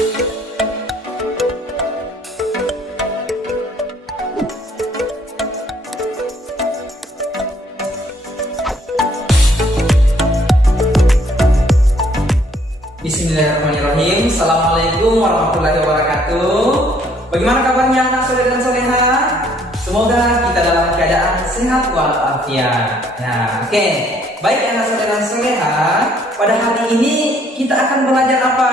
Bismillahirrahmanirrahim. Assalamualaikum warahmatullahi wabarakatuh. Bagaimana kabarnya anak soleh dan soleha? Semoga kita dalam keadaan sehat walafiat. Nah, oke. Baik anak soleh dan soleha, pada hari ini kita akan belajar apa?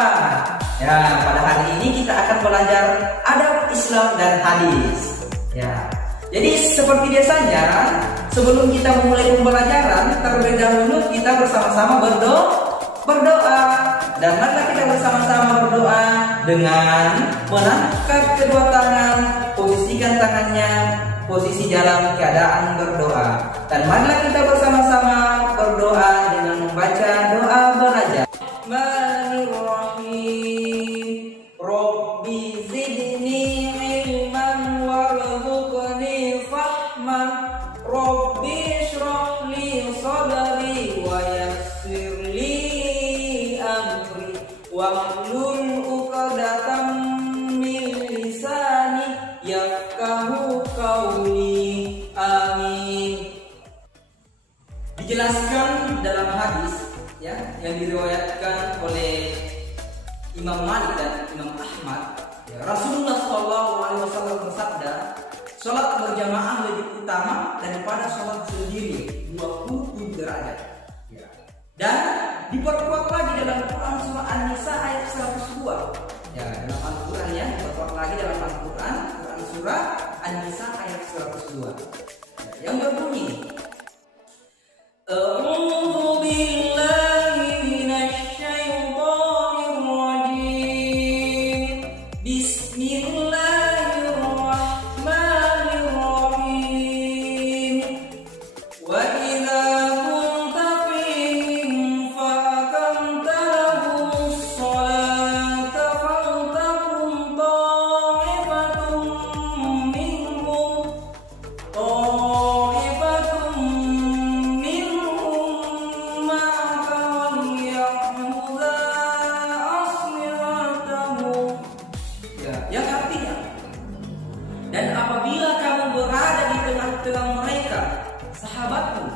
Ya, pada hari ini kita akan belajar adab Islam dan hadis. Ya. Jadi seperti biasanya, sebelum kita memulai pembelajaran, terlebih dahulu kita bersama-sama berdoa. Dan marilah kita bersama-sama berdoa dengan mengangkat kedua tangan, posisikan tangannya posisi dalam keadaan berdoa. Dan marilah kita bersama-sama berdoa dengan membaca doa beraja. Bismillahirrahmanirrahim. Rabbi zidni ilman warzuqni fahman. Rabbi shrah li sadri wa yassir li wahlul 'uqdatam min lisani yafqahu qawli. Amin. Dijelaskan dalam hadis ya yang diriwayatkan oleh Imam Malik dan Imam Ahmad, ya, Rasulullah SAW bersabda, sholat berjamaah lebih utama daripada sholat sendiri 20 derajat. Ya. Dan diperkuat lagi dalam Quran surah An-Nisa ayat 102. Ya, dalam Al-Quran ya, diperkuat lagi dalam Al-Quran surah An-Nisa ayat 102. Ya, yang berbunyi, A'udzu billahi minasy syaithanir rajim. Bismillahirrahmanirrahim. Wa idza dan apabila kamu berada di tengah-tengah mereka, sahabatku,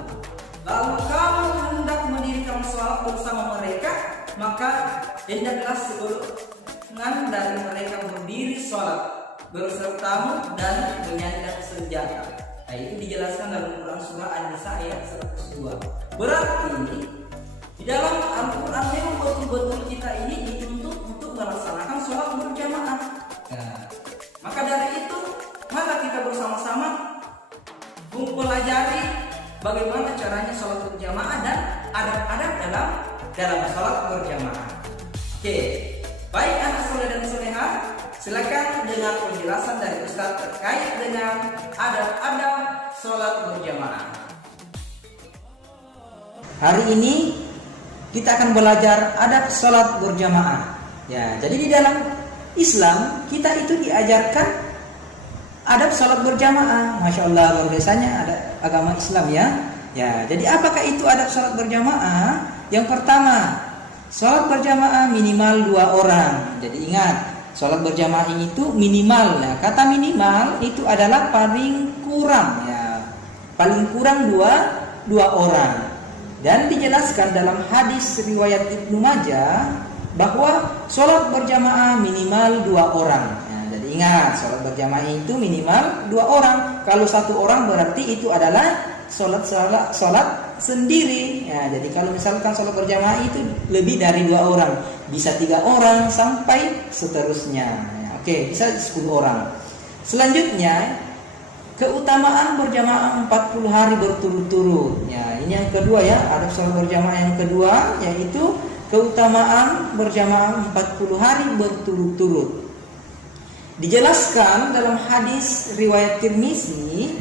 lalu kamu hendak mendirikan salat bersama mereka, maka hendaklah segolongan dari mereka berdiri salat bersertamu dan menyandang senjata. Nah, itu dijelaskan dalam Quran surah An-Nisa ayat 102. Berarti di dalam Al-Quran memang betul-betul kita ini dituntut untuk melaksanakan sholat berjamaah. Nah, maka dari itu, maka kita bersama-sama mempelajari bagaimana caranya sholat berjamaah dan adab-adab dalam sholat berjamaah. Oke, baik anak soleh dan soleha, silakan dengar penjelasan dari Ustaz terkait dengan adab-adab sholat berjamaah. Hari ini kita akan belajar adab sholat berjamaah. Ya, jadi di dalam Islam kita itu diajarkan adab sholat berjamaah. Masya Allah, luar biasanya ada agama Islam ya. Ya, jadi apakah itu adab sholat berjamaah? Yang pertama, sholat berjamaah minimal 2 orang. Jadi ingat, sholat berjamaah itu minimal. Nah, kata minimal itu adalah paling kurang ya, paling kurang 2 orang. Dan dijelaskan dalam hadis riwayat Ibnu Majah bahwa sholat berjamaah minimal 2 orang. Nah, jadi ingat, sholat berjamaah itu minimal 2 orang. Kalau 1 orang berarti itu adalah sholat sendiri. Ya, jadi kalau misalkan sholat berjamaah itu lebih dari 2 orang, bisa 3 orang sampai seterusnya. Ya, oke, bisa 10 orang. Selanjutnya, keutamaan berjamaah 40 hari berturut-turut. Ya, ini yang kedua ya, adab sholat berjamaah yang kedua yaitu keutamaan berjamaah 40 hari berturut-turut. Dijelaskan dalam hadis riwayat Tirmizi,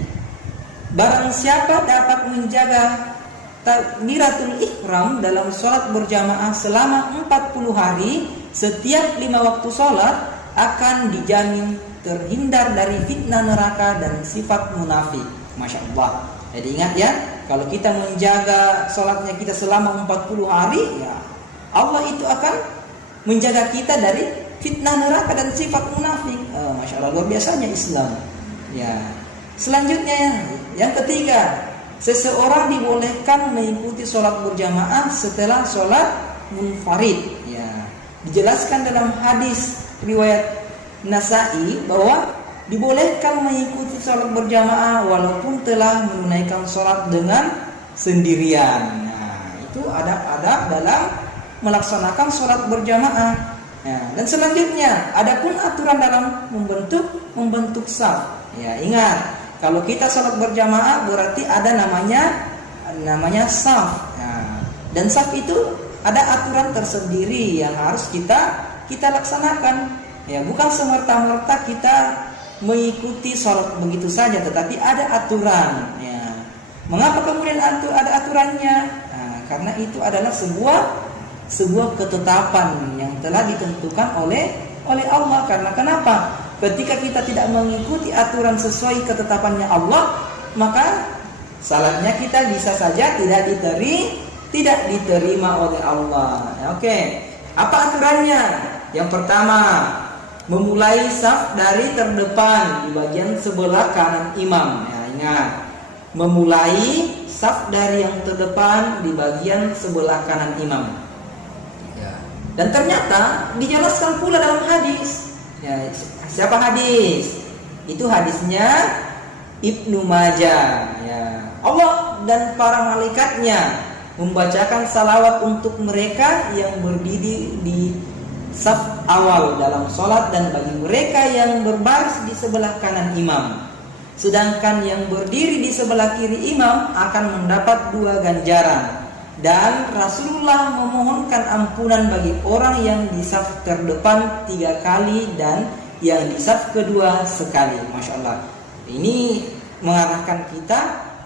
barang siapa dapat menjaga takbiratul ihram dalam sholat berjamaah selama 40 hari, setiap 5 waktu sholat akan dijamin terhindar dari fitnah neraka dan sifat munafik. Masya Allah. Jadi ingat ya, kalau kita menjaga sholatnya kita selama 40 hari, ya Allah itu akan menjaga kita dari fitnah neraka dan sifat munafik. Masya Allah, luar biasanya Islam. Ya. Selanjutnya yang ketiga, seseorang dibolehkan mengikuti sholat berjamaah setelah sholat munfarid. Ya. Dijelaskan dalam hadis riwayat Nasa'i bahwa dibolehkan mengikuti sholat berjamaah walaupun telah menunaikan sholat dengan sendirian. Nah, itu adab-adab dalam melaksanakan sholat berjamaah. Ya, dan selanjutnya, adapun aturan dalam membentuk saf. Ya, ingat, kalau kita sholat berjamaah berarti ada namanya saf. Ya, dan saf itu ada aturan tersendiri yang harus kita laksanakan. Ya, bukan semerta-merta kita mengikuti sholat begitu saja, tetapi ada aturan. Ya. Mengapa kemudian ada aturannya? Nah, karena itu adalah sebuah ketetapan yang telah ditentukan oleh Allah. Karena kenapa? Ketika kita tidak mengikuti aturan sesuai ketetapannya Allah, maka salatnya kita bisa saja tidak diterima oleh Allah. Oke. Apa aturannya? Yang pertama, memulai saf dari terdepan di bagian sebelah kanan imam. Ya, ingat, memulai saf dari yang terdepan di bagian sebelah kanan imam. Ya. Dan ternyata dijelaskan pula dalam hadis. Ya, siapa hadis? Itu hadisnya Ibnu Majah. Ya. Allah dan para malaikatnya membacakan salawat untuk mereka yang berdiri di saf awal dalam sholat dan bagi mereka yang berbaris di sebelah kanan imam. Sedangkan yang berdiri di sebelah kiri imam akan mendapat 2 ganjaran. Dan Rasulullah memohonkan ampunan bagi orang yang di saf terdepan 3 kali dan yang di saf kedua sekali. Masya Allah. Ini mengarahkan kita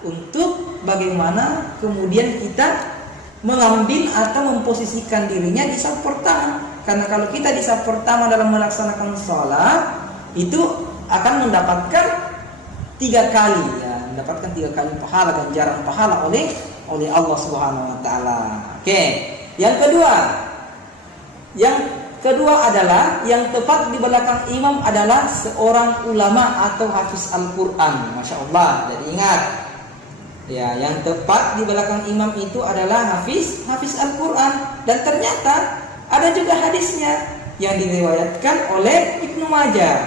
untuk bagaimana kemudian kita mengambil atau memposisikan dirinya di saf pertama. Karena kalau kita di saf pertama dalam melaksanakan sholat, itu akan mendapatkan 3 kali, ya, mendapatkan 3 kali pahala, ganjaran pahala oleh Allah Subhanahu Wa Taala. Oke, yang kedua adalah yang tepat di belakang imam adalah seorang ulama atau hafiz Al-Quran. Masya Allah. Jadi ingat, ya, yang tepat di belakang imam itu adalah hafiz Al-Quran. Dan ternyata ada juga hadisnya yang diriwayatkan oleh Ibnu Majah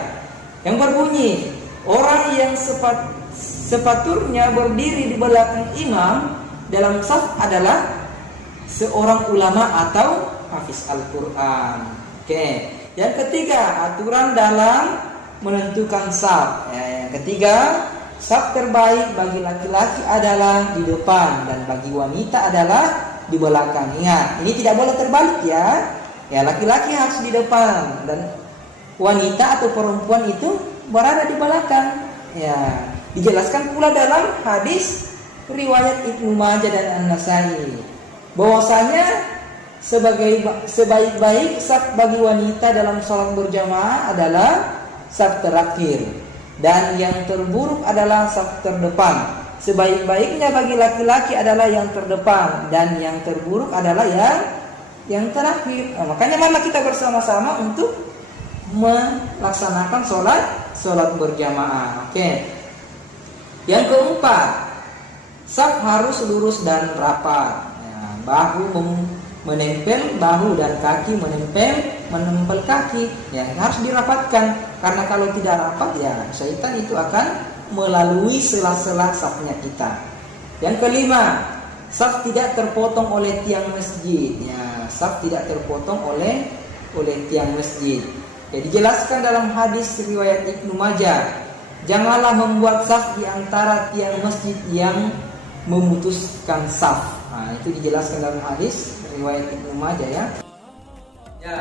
yang berbunyi, orang yang sepaturnya berdiri di belakang imam dalam saf adalah seorang ulama atau hafiz Al-Quran. Oke. Yang ketiga, aturan dalam menentukan saf. Ya, yang ketiga, saf terbaik bagi laki-laki adalah di depan dan bagi wanita adalah di belakang. Ingat, ini tidak boleh terbalik ya. Ya, laki-laki harus di depan dan wanita atau perempuan itu berada di belakang. Ya, dijelaskan pula dalam hadis riwayat Ibnu Majah dan An-Nasa'i bahwasanya sebaik-baik saf bagi wanita dalam salat berjamaah adalah saf terakhir dan yang terburuk adalah saf terdepan. Sebaik-baiknya bagi laki-laki adalah yang terdepan dan yang terburuk adalah yang terakhir. Nah, makanya mari kita bersama-sama untuk melaksanakan sholat berjamaah. Oke. Yang keempat, saf harus lurus dan rapat. Ya, bahu menempel bahu dan kaki menempel kaki. Ya, harus dirapatkan karena kalau tidak rapat ya syaitan itu akan melalui sela-sela safnya kita. Yang kelima, saf tidak terpotong oleh tiang masjid. Ya, saf tidak terpotong oleh tiang masjid. Ya, dijelaskan dalam hadis riwayat Ibnu Majah, janganlah membuat saf di antara tiang masjid yang memutuskan saf. Nah, itu dijelaskan dalam hadis riwayat Ibnu Majah ya. Ya,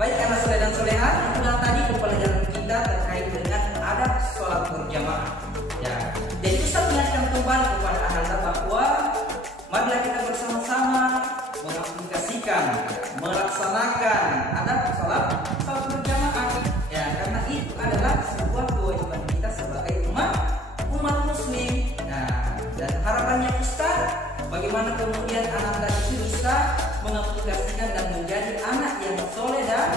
baik anak soleh dan soleha, itulah tadi pembelajaran kita terkait dengan adab sholat berjamaah. Ya, jadi Ustaz mengingatkan kembali kepada anda bahwa marilah kita bersama-sama mengaplikasikan, melaksanakan adab sholat berjamaah. Ya, karena itu adalah sebuah kewajiban kita sebagai umat muslim. Nah, dan harapannya Ustaz, bagaimana kemudian anak-anak itu bisa mengaplikasikan dan menjadi anak yang soleh dan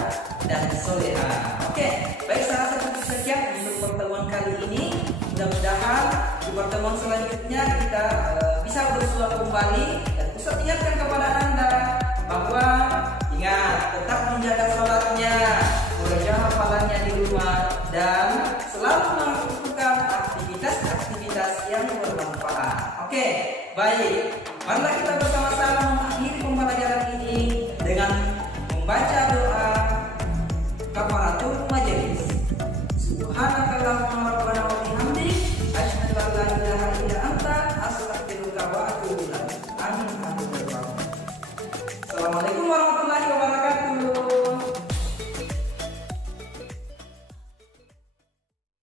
dan soleha. Oke, baik, saya rasa cukup sekian untuk pertemuan kali ini. Mudah-mudahan di pertemuan selanjutnya kita bisa bersua kembali, dan Ustaz ingatkan kepada Anda bahwa ingat tetap menjaga sholatnya, mengerja hafalannya di rumah, dan selalu melakukan aktivitas-aktivitas yang bermanfaat. Oke, baik. Marilah kita bersama-sama mengakhiri pembelajaran ini dengan membaca doa kafaratul majelis. Subhanakallahumma rabbana wa bihamdik, asyhadu an la ilaha illa anta, astaghfiruka wa atubu ilaik. Amin. Assalamualaikum warahmatullahi wabarakatuh.